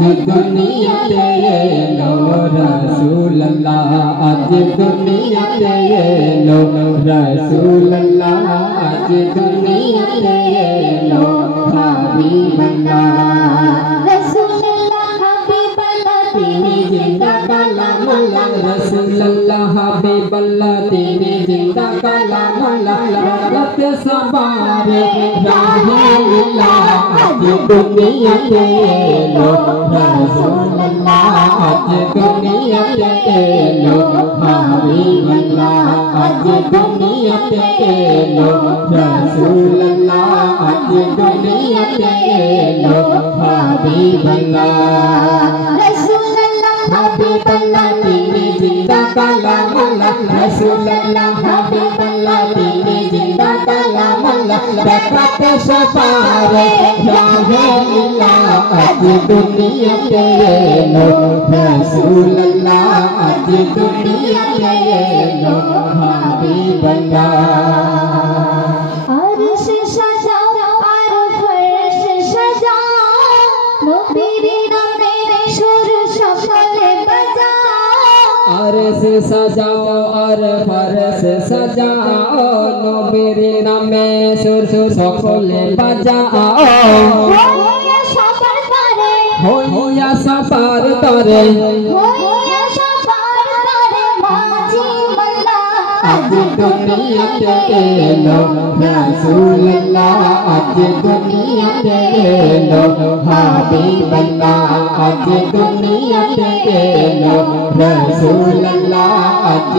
आज दुनिया ते लो रसूल अल्लाह, आज दुनिया ते लो रसूल अल्लाह, आज दुनिया ते लो हबीब अल्लाह। रसूल अल्लाह हबीब अल्लाह तेरे जिंदा कलाम अल्लाह, रसूल अल्लाह हबीब अल्लाह तेरे जिंदा कलाम अल्लाह, रत सवारे राहे अल्लाह, आज दुनिया ते लो रसूल अल्लाह, आज दुनिया ते लो हबीब अल्लाह, आज दुनिया ते लो रसूल अल्लाह, आज दुनिया ते लो हबीब अल्लाह। रसूल अल्लाह हबीब अल्लाह तेरे जिंदा कलाम अल्लाह, रसूल अल्लाह हबीब अल्लाह तेरे जिंदा कलाम अल्लाह, रफ़त सफारे राहे अल्लाह, आज दुनिया ते लो रसूल अल्लाह, आज दुनिया ते लो हबीब अल्लाह। अर्श सजाओ और फर्श सजाओ, नबीरे नामे सुर सकले बजाओ। अर्श सजाओ और फर्श सजाओ, नबीरे नामे सुर सकले बजाओ। होया सफर करे, होया सफर तरे, होया सफर करे माजी मल्ला, आज दुनिया ते लो रसूल अल्लाह, आज दुनिया ते लो हबीब अल्लाह, आज दुनिया ते लो रसूल अल्लाह, आज